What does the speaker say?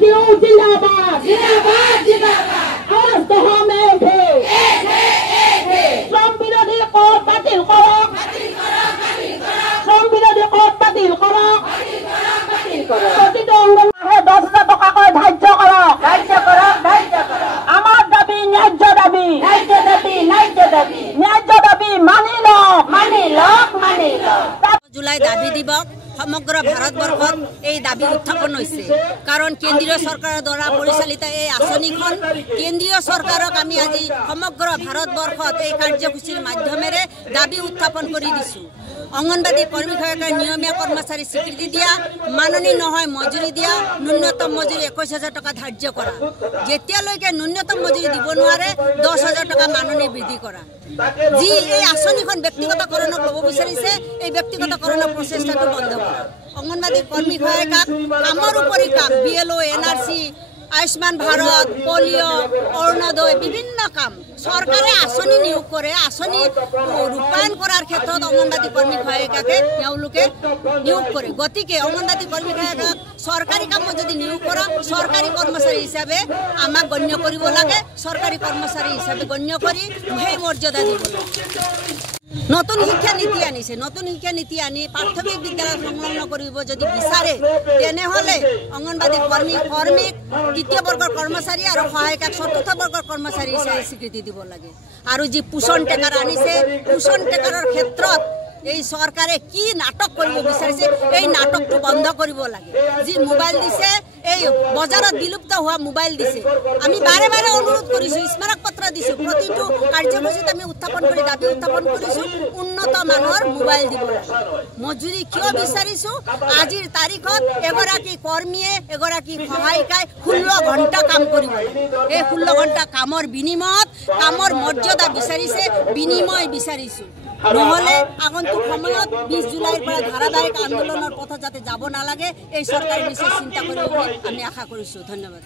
क्यों जिंदाबाद जिंदाबाद जिंदाबाद आज तो हम एक है श्रम विरोधी कोड बातिल करो श्रम विरोधी कोड बातिल करो प्रतिটো অঙ্গনবাড়ি 10,000 টাকা করে ধার্য করো আমার দাবি ন্যায্য দাবি মানি লো জুলাই দাবি দিবস সমগ্র ভারতবর্ষত এই দাবি উত্থাপন হৈছে কাৰণ কেন্দ্ৰীয় চৰকাৰৰ দ্বাৰা পৰিচালিত এই আঁচনিখন কেন্দ্ৰীয় চৰকাৰক আমি আজি সমগ্ৰ ভাৰতবৰ্ষত এই কাৰ্যসূচীৰ মাধ্যমেৰে দাবি উত্থাপন কৰি দিছো। অঙ্গনবাড়ী কৰ্মী সহায়িকাৰ নিয়মীয়া কৰ্মচাৰী স্বীকৃতি দিয়া, মাননি নহয় মজুৰি দিয়া, ন্যূনতম মজুৰি 21,000 টকা ধাৰ্য কৰা, যেতিয়ালৈকে ন্যূনতম মজুৰি দিব নোৱাৰে 10,000 টকা মাননি বৃদ্ধি কৰা। যি এই আঁচনিখন ব্যক্তিগতকৰণক ল'ব বিচাৰিছে এই ব্যক্তিগতকৰণৰ প্ৰচেষ্টাটো বন্ধ কৰা। অঙ্গনবাড়ী কৰ্মী সহায়িকাক কামৰ উপৰি কাম BLO NRC Ayushman Bharat polio Arunodoi বিভিন্ন কাম চৰকাৰে আঁচনি নিয়োগ কৰে। আঁচনি ৰূপায়ণ কৰাৰ ক্ষেত্ৰত অঙ্গনবাড়ী কৰ্মী সহায়িকাকে তেওঁলোকে নিয়োগ কৰে। গতিকে অঙ্গনবাড়ী কৰ্মী সহায়িকাক চৰকাৰী কামত যদি নিয়োগ কৰা চৰকাৰী কৰ্মচাৰী হিচাপে আমাক গণ্য কৰিব লাগে, চৰকাৰী কৰ্মচাৰী হিচাপে গণ্য কৰি সেই মৰ্যাদা দিব লাগে। নতুন শিক্ষা নীতি আনিছে, নতুন শিক্ষা নীতি আনি প্ৰাথমিক বিদ্যালয় সংলগ্ন কৰিব যদি বিচাৰে তেনেহ'লে অঙ্গনবাড়ী কৰ্মীক তৃতীয় বৰ্গৰ কৰ্মচাৰী আৰু সহায়িকাক চতুৰ্থ বৰ্গৰ কৰ্মচাৰী হিচাপে স্বীকৃতি দিব লাগে। আৰু যি পোষণ টেকাৰ আনিছে পোষণ টেকাৰৰ ক্ষেত্ৰত এই চৰকাৰে কি নাটক কৰিব বিচাৰিছে এই নাটকটো বন্ধ কৰিব লাগে। যি মোবাইল দিছে এই বজাৰত বিলুপ্ত হোৱা মোবাইল দিছে, আমি বাৰে বাৰে অনুৰোধ কৰিছোঁ, স্মাৰক পত্ৰ দিছোঁ, প্ৰতিটো কাৰ্যসূচীত আমি উত্থাপন কৰি দাবী উত্থাপন কৰিছোঁ উন্নত মানৰ মোবাইল দিব লাগে। মজুৰি কিয় বিচাৰিছোঁ, আজিৰ তাৰিখত এগৰাকী কৰ্মীয়ে এগৰাকী সহায়িকাই 16 ঘণ্টা কাম কৰিব লাগে। এই 16 ঘণ্টা কামৰ বিনিময়ত কামৰ মৰ্যাদা বিচাৰিছে, বিনিময় বিচাৰিছোঁ। নহ'লে আগন্তুক সময়ত 20 জুলাইৰ পৰা ধাৰাবাহিক আন্দোলনৰ পথত যাতে যাব নালাগে এই চৰকাৰে নিশ্চয় চিন্তা কৰিব বুলি আমি আশা কৰিছোঁ। ধন্যবাদ।